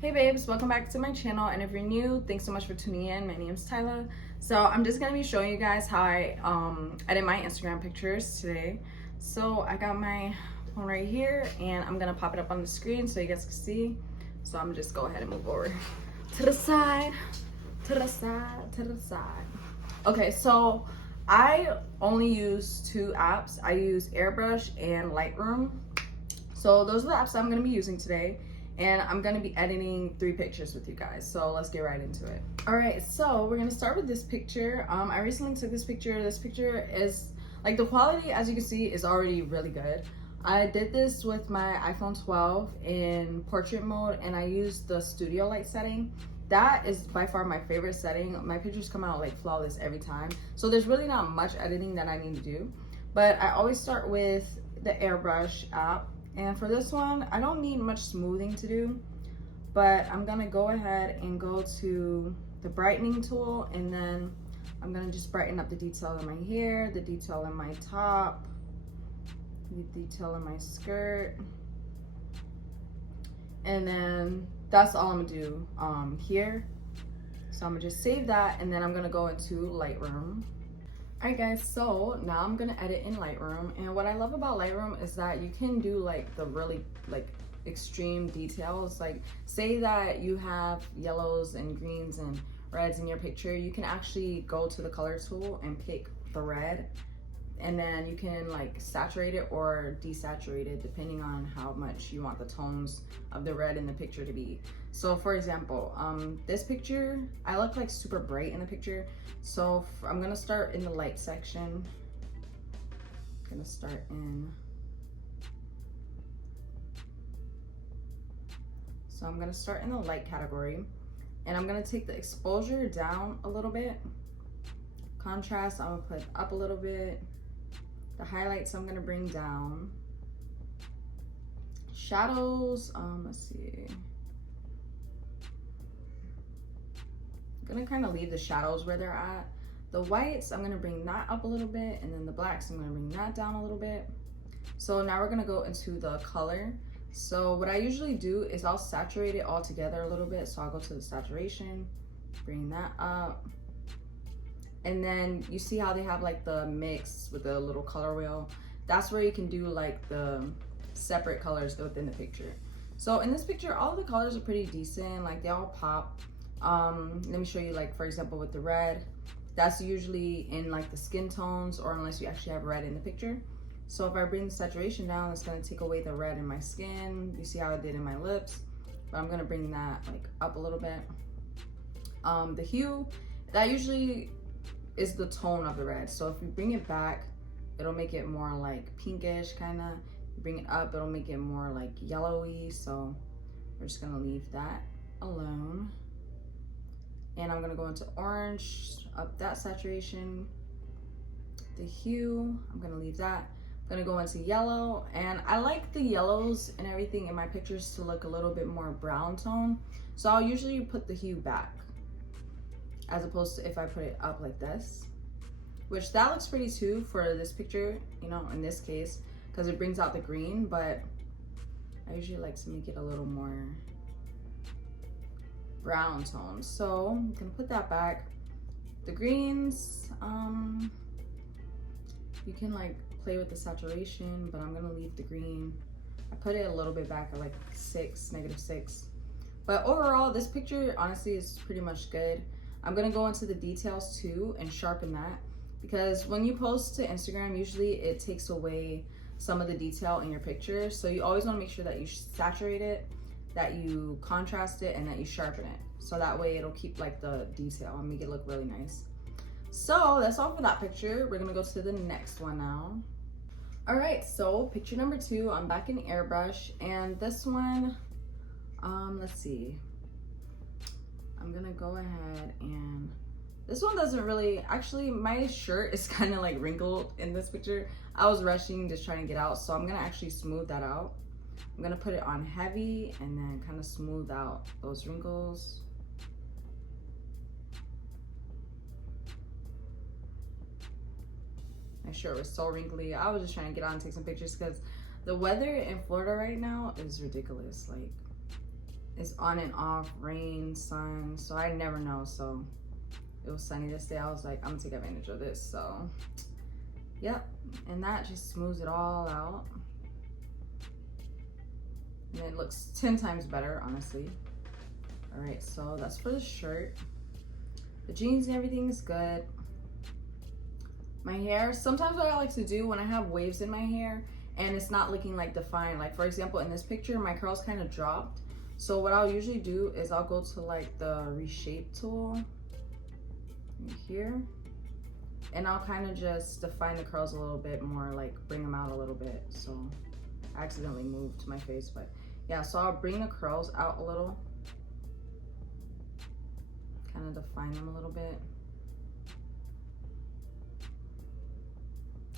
Hey babes, welcome back to my channel, and if you're new, thanks so much for tuning in. My name is Tyler. So I'm just gonna be showing you guys how I edit my Instagram pictures today. So I got my phone right here and I'm gonna pop it up on the screen so you guys can see. So I'm just go ahead and move over to the side, to the side, to the side. Okay, so I only use two apps. I use Airbrush and Lightroom. So those are the apps I'm gonna be using today, and I'm gonna be editing 3 pictures with you guys. So let's get right into it. All right, so we're gonna start with this picture. I recently took this picture. This picture is, like, the quality, as you can see, is already really good. I did this with my iPhone 12 in portrait mode, and I used the studio light setting. That is by far my favorite setting. My pictures come out like flawless every time. So there's really not much editing that I need to do. But I always start with the Airbrush app. And for this one, I don't need much smoothing to do, but I'm gonna go ahead and go to the brightening tool, and then I'm gonna just brighten up the detail in my hair, the detail in my top, the detail in my skirt, and then that's all I'm gonna do here. So I'm gonna just save that, and then I'm gonna go into Lightroom. Alright guys, so now I'm gonna edit in Lightroom, and what I love about Lightroom is that you can do like the really extreme details. Like, say that you have yellows and greens and reds in your picture, you can actually go to the color tool and pick the red, and then you can like saturate it or desaturate it depending on how much you want the tones of the red in the picture to be. So for example, this picture, I look like super bright in the picture, so I'm gonna start in the light section. I'm gonna start in, so I'm gonna start in the light category, and I'm gonna take the exposure down a little bit. Contrast, I'm gonna put up a little bit. The highlights I'm gonna bring down. Shadows, let's see. I'm gonna kind of leave the shadows where they're at. The whites, I'm gonna bring that up a little bit, and then the blacks, I'm gonna bring that down a little bit. So now we're gonna go into the color. So what I usually do is I'll saturate it all together a little bit. So I'll go to the saturation, bring that up. And then you see how they have like the mix with the little color wheel. That's where you can do like the separate colors within the picture. So in this picture, all of the colors are pretty decent. Like, they all pop. Let me show you, like, for example, with the red, that's usually in like the skin tones, or unless you actually have red in the picture. So if I bring the saturation down, it's gonna take away the red in my skin. You see how I did in my lips, but I'm gonna bring that like up a little bit. The hue, that usually is the tone of the red. So if you bring it back, it'll make it more like pinkish kind of. Bring it up, it'll make it more like yellowy. So we're just gonna leave that alone. And I'm gonna go into orange, up that saturation. The hue, I'm gonna leave that. I'm gonna go into yellow, and I like the yellows and everything in my pictures to look a little bit more brown tone. So I'll usually put the hue back, as opposed to if I put it up like this, which that looks pretty too for this picture, you know, in this case, because it brings out the green, but I usually like to make it a little more brown tone. So I'm gonna put that back. The greens, you can like play with the saturation, but I'm gonna leave the green. I put it a little bit back at like 6, -6. But overall, this picture honestly is pretty much good. I'm gonna go into the details too and sharpen that, because when you post to Instagram, usually it takes away some of the detail in your picture. So you always wanna make sure that you saturate it, that you contrast it, and that you sharpen it. So that way it'll keep like the detail and make it look really nice. So that's all for that picture. We're gonna go to the next one now. All right, so picture number 2, I'm back in Airbrush, and this one, let's see. I'm gonna go ahead, and this one doesn't really, actually my shirt is kind of like wrinkled in this picture. I was rushing, just trying to get out, so I'm gonna actually smooth that out. I'm gonna put it on heavy and then kind of smooth out those wrinkles. My shirt was so wrinkly. I was just trying to get out and take some pictures because the weather in Florida right now is ridiculous. Like, It's on and off, rain, sun, so I never know. So it was sunny this day. I was like, I'm gonna take advantage of this. So yep, and that just smooths it all out. And it looks 10 times better, honestly. All right, so that's for the shirt. The jeans and everything is good. My hair, sometimes what I like to do when I have waves in my hair and it's not looking like defined, like for example, in this picture, my curls kind of dropped. So what I'll usually do is I'll go to like the reshape tool right here, and I'll kind of just define the curls a little bit more, like bring them out a little bit. So I accidentally moved my face, but yeah, so I'll bring the curls out a little, kind of define them a little bit.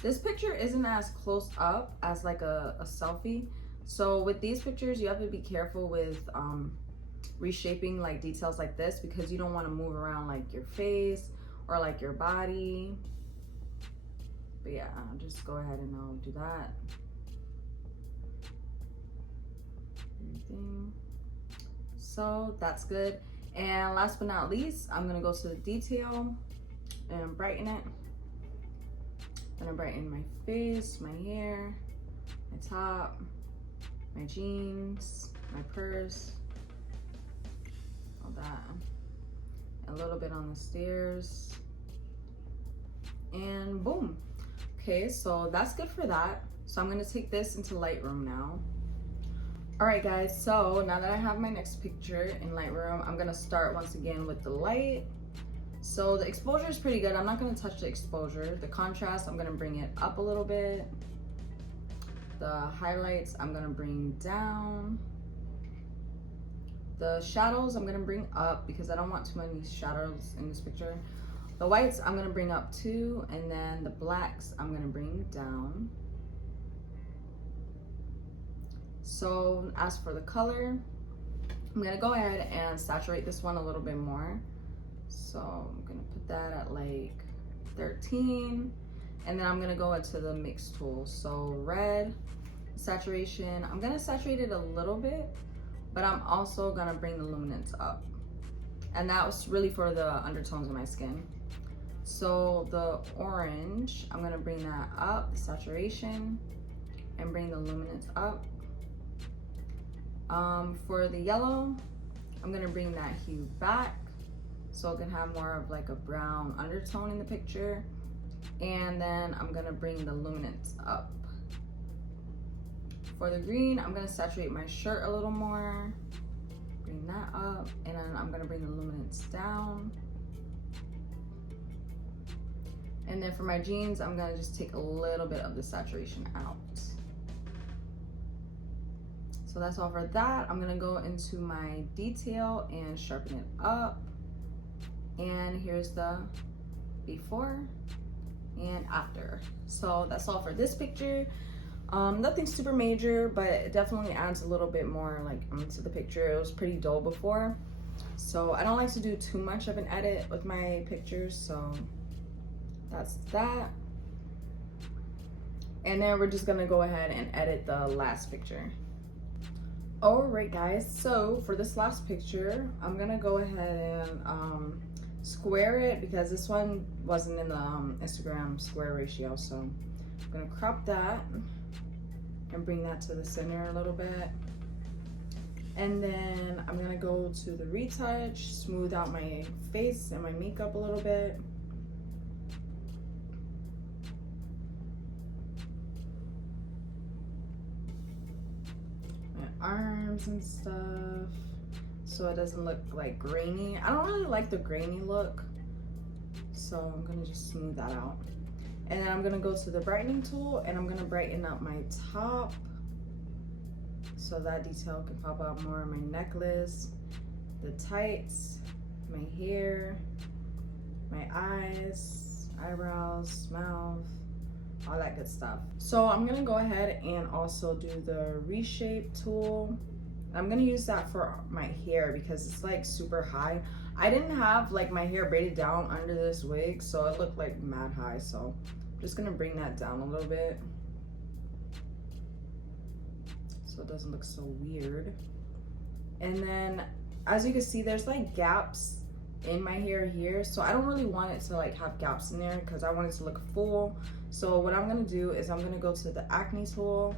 This picture isn't as close up as like a selfie. So with these pictures, you have to be careful with reshaping like details like this, because you don't want to move around like your face or like your body. But yeah, I'll just go ahead and I'll do that. Everything. So that's good. And last but not least, I'm gonna go to the detail and brighten it. I'm gonna brighten my face, my hair, my top, my jeans, my purse, all that. A little bit on the stairs. And boom. Okay, so that's good for that. So I'm gonna take this into Lightroom now. All right guys, so now that I have my next picture in Lightroom, I'm gonna start once again with the light. So the exposure is pretty good. I'm not gonna touch the exposure. The contrast, I'm gonna bring it up a little bit. The highlights, I'm gonna bring down. The shadows, I'm gonna bring up because I don't want too many shadows in this picture. The whites, I'm gonna bring up too, and then the blacks, I'm gonna bring down. So as for the color, I'm gonna go ahead and saturate this one a little bit more. So I'm gonna put that at like 13, and then I'm gonna go into the mix tool. So red, saturation, I'm gonna saturate it a little bit, but I'm also gonna bring the luminance up. And that was really for the undertones of my skin. So the orange, I'm gonna bring that up, saturation, and bring the luminance up. For the yellow, I'm gonna bring that hue back, so it can have more of like a brown undertone in the picture. And then I'm gonna bring the luminance up. For the green, I'm gonna saturate my shirt a little more, bring that up, and then I'm gonna bring the luminance down. And then for my jeans, I'm gonna just take a little bit of the saturation out. So that's all for that. I'm gonna go into my detail and sharpen it up. And here's the before and after. So that's all for this picture. Nothing super major, but it definitely adds a little bit more like to the picture. It was pretty dull before, so I don't like to do too much of an edit with my pictures. So that's that. And then we're just gonna go ahead and edit the last picture. All right guys, so for this last picture, I'm gonna go ahead and square it, because this one wasn't in the Instagram square ratio. So I'm gonna crop that and bring that to the center a little bit. And then I'm gonna go to the retouch, smooth out my face and my makeup a little bit. My arms and stuff, so it doesn't look like grainy. I don't really like the grainy look, so I'm gonna just smooth that out. And then I'm gonna go to the brightening tool and I'm gonna brighten up my top so that detail can pop out more. My necklace, the tights, my hair, my eyes, eyebrows, mouth, all that good stuff. So I'm gonna go ahead and also do the reshape tool. I'm gonna use that for my hair because it's like super high. I didn't have like my hair braided down under this wig, so it looked like mad high. So I'm just gonna bring that down a little bit so it doesn't look so weird. And then as you can see, there's like gaps in my hair here, so I don't really want it to like have gaps in there because I want it to look full. So what I'm gonna do is I'm gonna go to the acne tool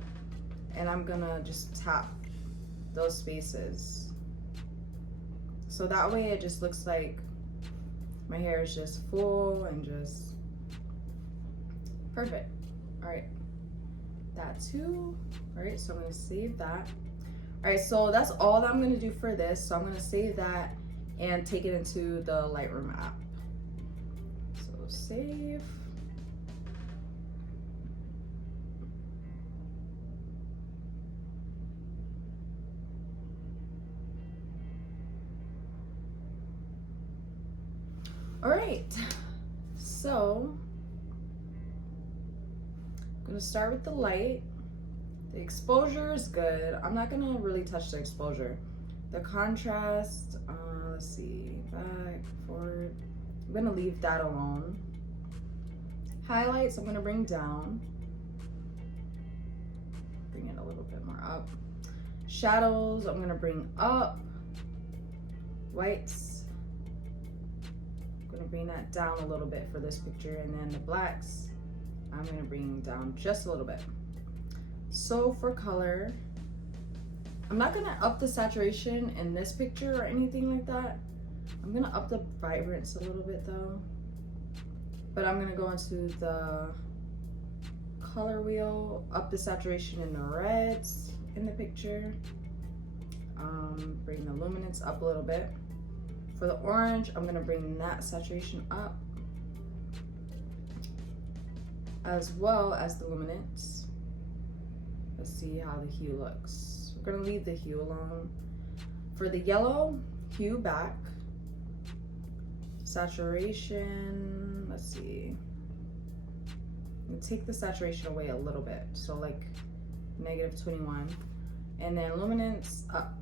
and I'm gonna just tap those spaces, so that way it just looks like my hair is just full and just perfect. All right, that too. All right, so I'm gonna save that. All right, so that's all that I'm gonna do for this. So I'm gonna save that and take it into the Lightroom app. So save. All right, so I'm gonna start with the light. The exposure is good. I'm not gonna really touch the exposure. The contrast, let's see, back, forward. I'm gonna leave that alone. Highlights, I'm gonna bring down. Bring it a little bit more up. Shadows, I'm gonna bring up. Whites, I'm gonna bring that down a little bit for this picture. And then the blacks, I'm gonna bring down just a little bit. So for color, I'm not gonna up the saturation in this picture or anything like that. I'm gonna up the vibrance a little bit though. But I'm gonna go into the color wheel, up the saturation in the reds in the picture. Bring the luminance up a little bit. For the orange, I'm gonna bring that saturation up, as well as the luminance. Let's see how the hue looks. We're gonna leave the hue alone. For the yellow, hue back. Saturation, let's see. Take the saturation away a little bit. So like -21. And then luminance up.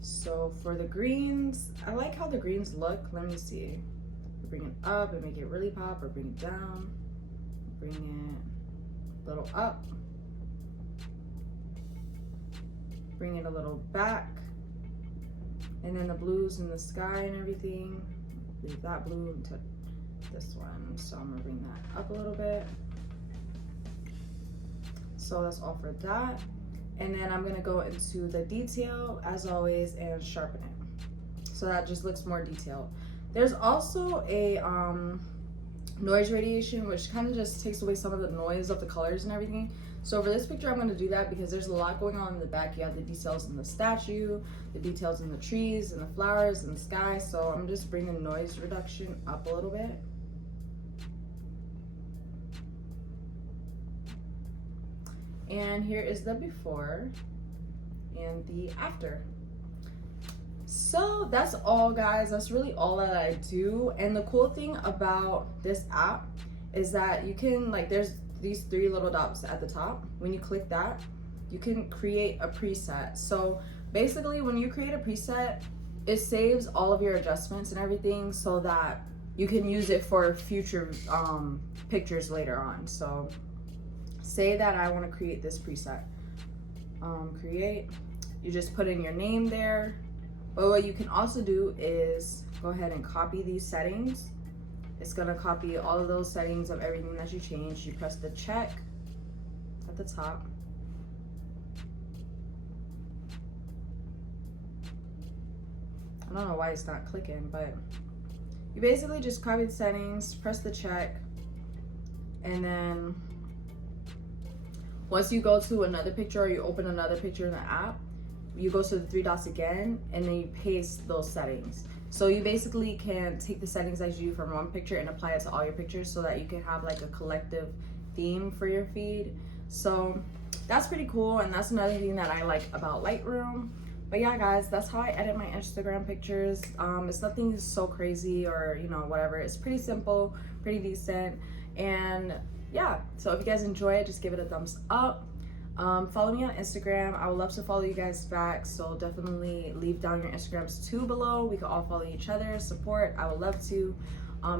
So for the greens, I like how the greens look. Let me see. Bring it up and make it really pop, or bring it down. Bring it a little up. Bring it a little back. And then the blues in the sky and everything. Leave that blue to this one. So I'm gonna bring that up a little bit. So that's all for that. And then I'm gonna go into the detail as always and sharpen it. So that just looks more detailed. There's also a noise radiation, which kind of just takes away some of the noise of the colors and everything. So for this picture, I'm gonna do that because there's a lot going on in the back. You have the details in the statue, the details in the trees and the flowers and the sky. So I'm just bringing noise reduction up a little bit. And here is the before and the after. So that's all, guys. That's really all that I do. And the cool thing about this app is that you can, like, there's these 3 little dots at the top. When you click that, you can create a preset. So basically when you create a preset, it saves all of your adjustments and everything so that you can use it for future pictures later on. So say that I want to create this preset. Create, you just put in your name there. But what you can also do is go ahead and copy these settings. It's gonna copy all of those settings of everything that you changed. You press the check at the top. I don't know why it's not clicking, but you basically just copy the settings, press the check, and then once you go to another picture or you open another picture in the app, you go to the 3 dots again and then you paste those settings. So you basically can take the settings that you do from one picture and apply it to all your pictures so that you can have like a collective theme for your feed. So that's pretty cool, and that's another thing that I like about Lightroom. But yeah, guys, that's how I edit my Instagram pictures. It's nothing so crazy or, you know, whatever. It's pretty simple, pretty decent. And yeah, so if you guys enjoy it, just give it a thumbs up. Follow me on Instagram. I would love to follow you guys back, so definitely leave down your Instagrams too below. We can all follow each other, support. I would love to.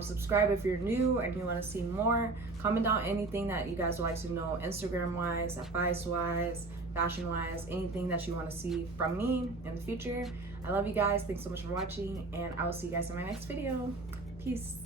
Subscribe if you're new and you want to see more. Comment down anything that you guys would like to know Instagram wise, advice wise, fashion wise, anything that you want to see from me in the future. I love you guys. Thanks so much for watching, and I will see you guys in my next video. Peace.